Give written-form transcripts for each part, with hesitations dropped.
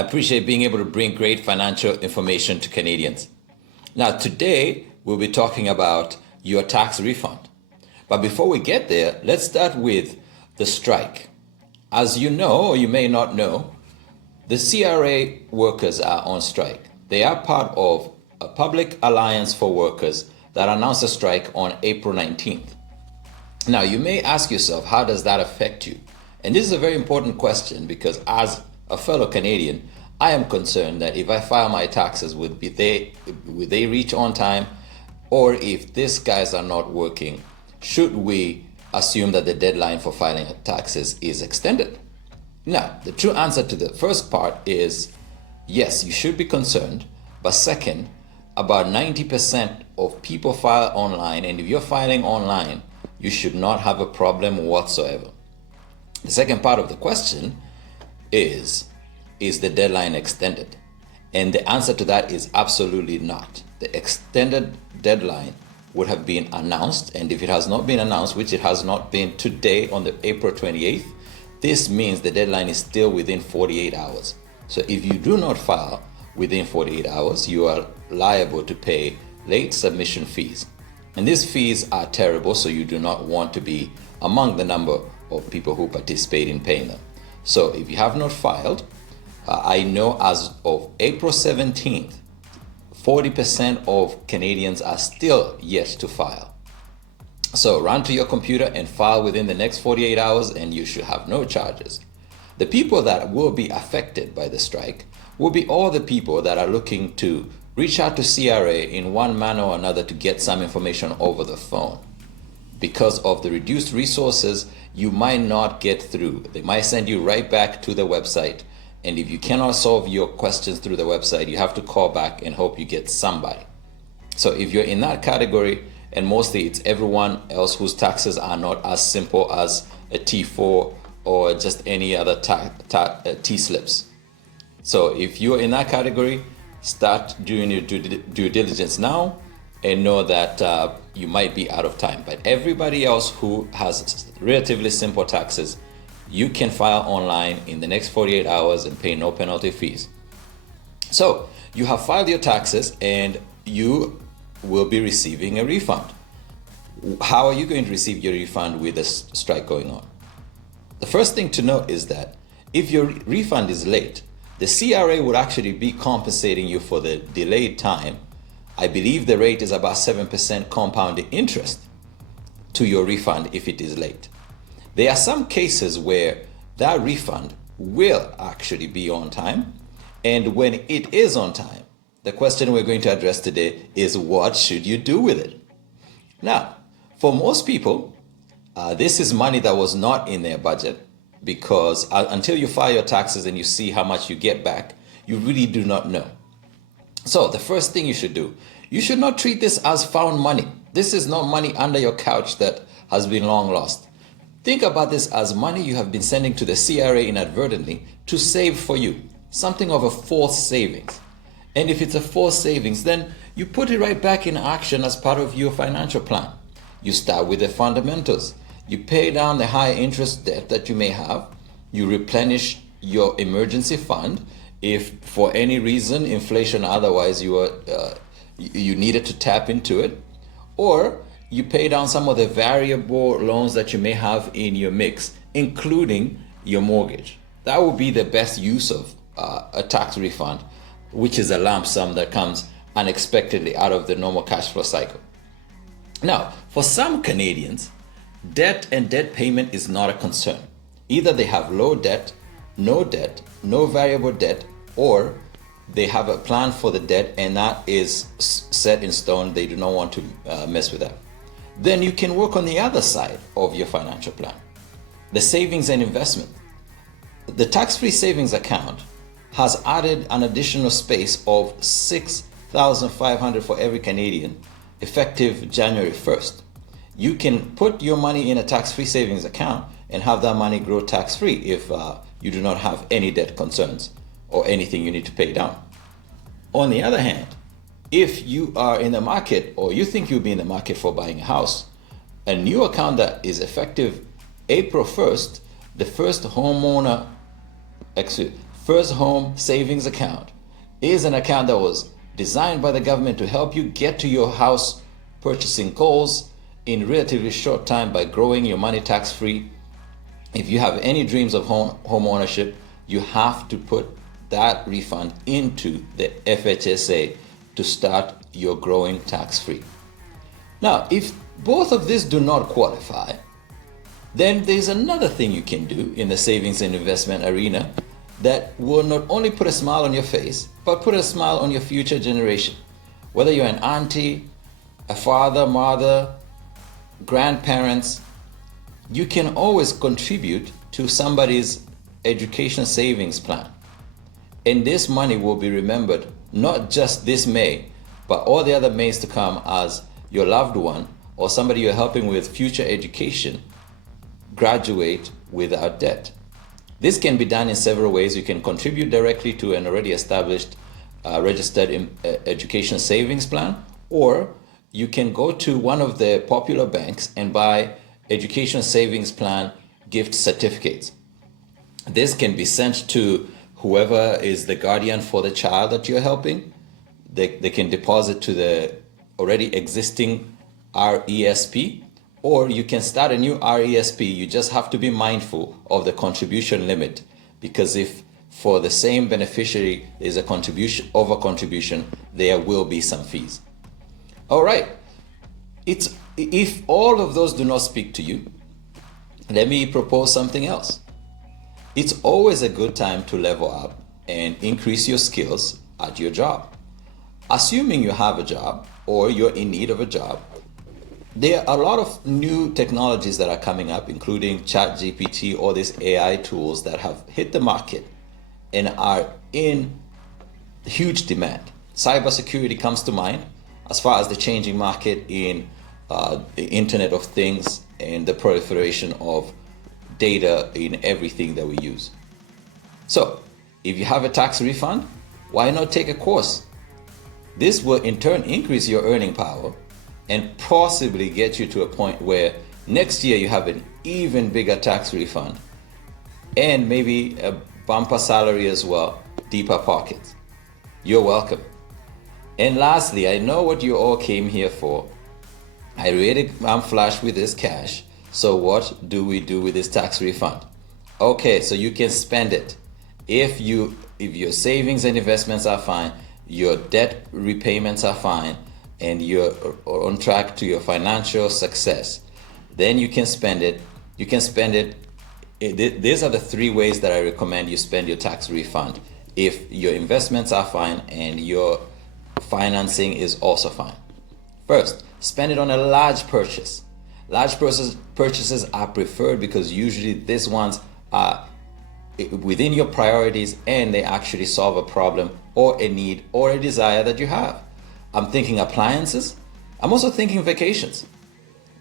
I appreciate being able to bring great financial information to Canadians. Now, today we'll be talking about your tax refund. But before we get there, let's start with the strike. As you know, or you may not know, the CRA workers are on strike. They are part of a public alliance for workers that announced a strike on April 19th. Now, you may ask yourself, how does that affect you? And this is a very important question because as a fellow Canadian, I am concerned that if I file my taxes, would they reach on time? Or if these guys are not working, should we assume that the deadline for filing taxes is extended? Now, the true answer to the first part is yes, you should be concerned. But second, about 90% of people file online, and if you're filing online, you should not have a problem whatsoever. The second part of the question is the deadline extended? And the answer to that is absolutely not. The extended deadline would have been announced, and if it has not been announced, which it has not been today on the April 28th, this means the deadline is still within 48 hours. So if you do not file within 48 hours, you are liable to pay late submission fees. And these fees are terrible, so you do not want to be among the number of people who participate in paying them. So if you have not filed, I know as of April 17th, 40% of Canadians are still yet to file. So run to your computer and file within the next 48 hours and you should have no charges. The people that will be affected by the strike will be all the people that are looking to reach out to CRA in one manner or another to get some information over the phone. Because of the reduced resources, you might not get through. They might send you right back to the website. And if you cannot solve your questions through the website, you have to call back and hope you get somebody. So if you're in that category, and mostly it's everyone else whose taxes are not as simple as a T4 or just any other T-slips. So if you're in that category, start doing your due diligence now and know that you might be out of time. But everybody else who has relatively simple taxes, you can file online in the next 48 hours and pay no penalty fees. So you have filed your taxes and you will be receiving a refund. How are you going to receive your refund with a strike going on? The first thing to know is that if your refund is late, the CRA would actually be compensating you for the delayed time. I believe the rate is about 7% compounded interest to your refund if it is late. There are some cases where that refund will actually be on time, and when it is on time, the question we're going to address today is what should you do with it? Now, for most people, this is money that was not in their budget because until you file your taxes and you see how much you get back, you really do not know. So the first thing you should do, you should not treat this as found money. This is not money under your couch that has been long lost. Think about this as money you have been sending to the CRA inadvertently to save for you, something of a forced savings. And if it's a forced savings, then you put it right back in action as part of your financial plan. You start with the fundamentals. You pay down the high interest debt that you may have. You replenish your emergency fund. If for any reason, inflation otherwise, you needed to tap into it. Or you pay down some of the variable loans that you may have in your mix, including your mortgage. That would be the best use of a tax refund, which is a lump sum that comes unexpectedly out of the normal cash flow cycle. Now, for some Canadians, debt and debt payment is not a concern. Either they have low debt, no variable debt, or they have a plan for the debt and that is set in stone. They do not want to mess with that. Then you can work on the other side of your financial plan, the savings and investment. The tax-free savings account has added an additional space of $6,500 for every Canadian effective January 1st. You can put your money in a tax-free savings account and have that money grow tax-free if you do not have any debt concerns or anything you need to pay down. On the other hand, if you are in the market or you think you'll be in the market for buying a house, a new account that is effective April 1st, the first First Home Savings Account is an account that was designed by the government to help you get to your house purchasing goals in relatively short time by growing your money tax-free. If you have any dreams of home ownership, you have to put that refund into the FHSA to start your growing tax-free. Now, if both of these do not qualify, then there's another thing you can do in the savings and investment arena that will not only put a smile on your face, but put a smile on your future generation. Whether you're an auntie, a father, mother, grandparents, you can always contribute to somebody's education savings plan. And this money will be remembered not just this May, but all the other Mays to come as your loved one or somebody you're helping with future education graduate without debt. This can be done in several ways. You can contribute directly to an already established registered education savings plan, or you can go to one of the popular banks and buy education savings plan gift certificates. This can be sent to whoever is the guardian for the child that you're helping. They can deposit to the already existing RESP, or you can start a new RESP. You just have to be mindful of the contribution limit, because if for the same beneficiary there's a over contribution, there will be some fees. All right. If all of those do not speak to you, let me propose something else. It's always a good time to level up and increase your skills at your job. Assuming you have a job or you're in need of a job, there are a lot of new technologies that are coming up, including ChatGPT, or these AI tools that have hit the market and are in huge demand. Cybersecurity comes to mind as far as the changing market in the Internet of Things and the proliferation of data in everything that we use. So, if you have a tax refund, why not take a course? This will in turn increase your earning power and possibly get you to a point where next year you have an even bigger tax refund and maybe a bumper salary as well, deeper pockets. You're welcome. And lastly, I know what you all came here for. I really am flush with this cash. So what do we do with this tax refund? Okay, so you can spend it. If your savings and investments are fine, your debt repayments are fine, and you're on track to your financial success, then you can spend it. You can spend it. These are the three ways that I recommend you spend your tax refund if your investments are fine and your financing is also fine. First, spend it on a large purchase. Large purchases are preferred because usually these ones are within your priorities and they actually solve a problem or a need or a desire that you have. I'm thinking appliances. I'm also thinking vacations.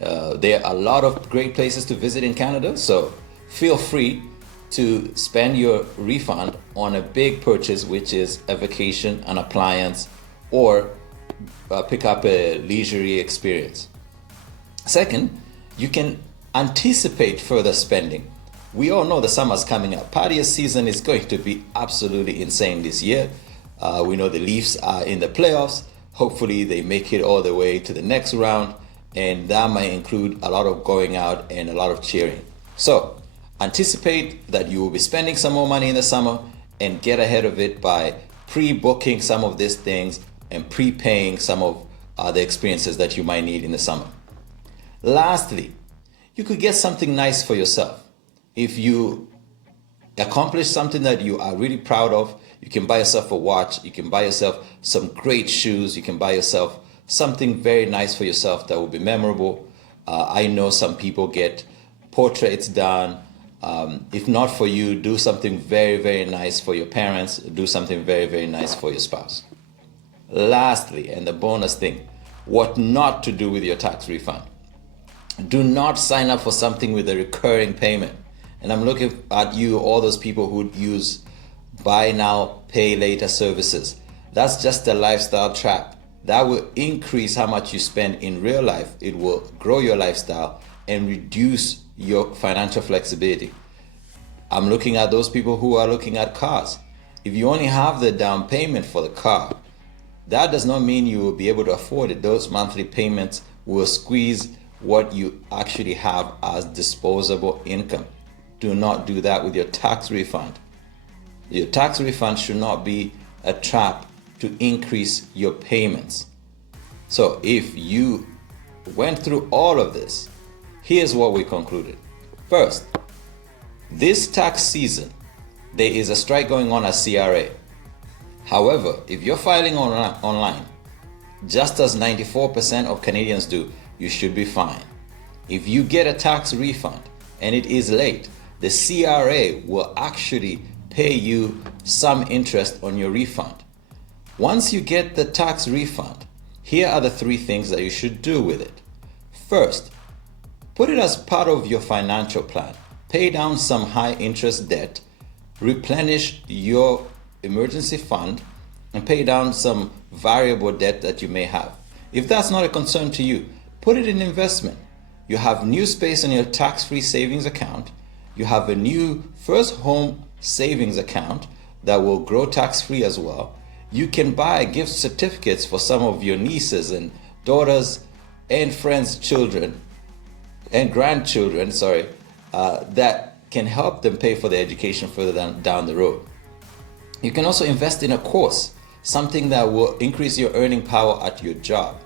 There are a lot of great places to visit in Canada, so feel free to spend your refund on a big purchase, which is a vacation, an appliance, or pick up a leisurely experience. Second, you can anticipate further spending. We all know the summer's coming up. Party season is going to be absolutely insane this year. We know the Leafs are in the playoffs. Hopefully they make it all the way to the next round, and that might include a lot of going out and a lot of cheering. So anticipate that you will be spending some more money in the summer and get ahead of it by pre-booking some of these things and prepaying some of the experiences that you might need in the summer. Lastly, you could get something nice for yourself. If you accomplish something that you are really proud of, you can buy yourself a watch, you can buy yourself some great shoes, you can buy yourself something very nice for yourself that will be memorable. I know some people get portraits done. If not for you, do something very, very nice for your parents. Do something very, very nice for your spouse. Lastly, and the bonus thing, what not to do with your tax refund. Do not sign up for something with a recurring payment. And I'm looking at you, all those people who use buy now, pay later services. That's just a lifestyle trap. That will increase how much you spend in real life. It will grow your lifestyle and reduce your financial flexibility. I'm looking at those people who are looking at cars. If you only have the down payment for the car, that does not mean you will be able to afford it. Those monthly payments will squeeze what you actually have as disposable income. Do not do that with your tax refund. Your tax refund should not be a trap to increase your payments. So if you went through all of this, here's what we concluded. First, this tax season, there is a strike going on at CRA. However, if you're filing online, just as 94% of Canadians do, you should be fine. If you get a tax refund and it is late, the CRA will actually pay you some interest on your refund. Once you get the tax refund, here are the 3 things that you should do with it. First, put it as part of your financial plan. Pay down some high interest debt, replenish your emergency fund, and pay down some variable debt that you may have. If that's not a concern to you, put it in investment. You have new space in your tax-free savings account. You have a new first home savings account that will grow tax-free as well. You can buy gift certificates for some of your nieces and daughters and friends' children and grandchildren, that can help them pay for their education further down the road. You can also invest in a course, something that will increase your earning power at your job.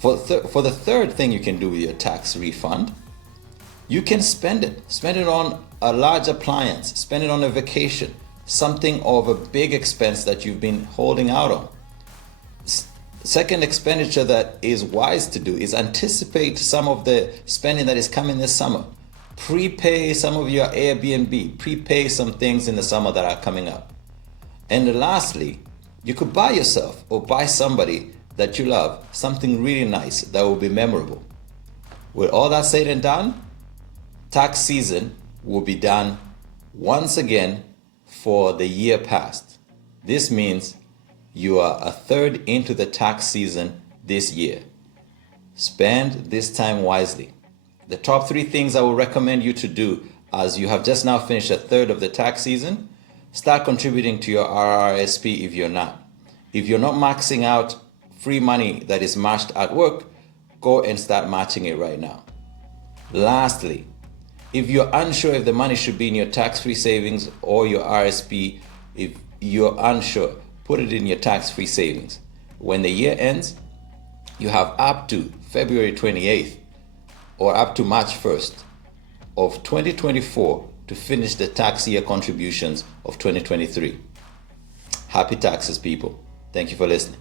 For the third thing you can do with your tax refund, you can spend it. Spend it on a large appliance, spend it on a vacation, something of a big expense that you've been holding out on. Second expenditure that is wise to do is anticipate some of the spending that is coming this summer. Prepay some of your Airbnb, prepay some things in the summer that are coming up. And lastly, you could buy yourself or buy somebody that you love something really nice that will be memorable. With all that said and done, tax season will be done once again for the year past. This means you are a third into the tax season this year. Spend this time wisely. The top 3 things I will recommend you to do as you have just now finished a third of the tax season: start contributing to your RRSP if you're not. If you're not maxing out free money that is matched at work, go and start matching it right now. Lastly, if you're unsure if the money should be in your tax-free savings or your RSP, if you're unsure, put it in your tax-free savings. When the year ends, you have up to February 28th or up to March 1st of 2024 to finish the tax year contributions of 2023. Happy taxes, people. Thank you for listening.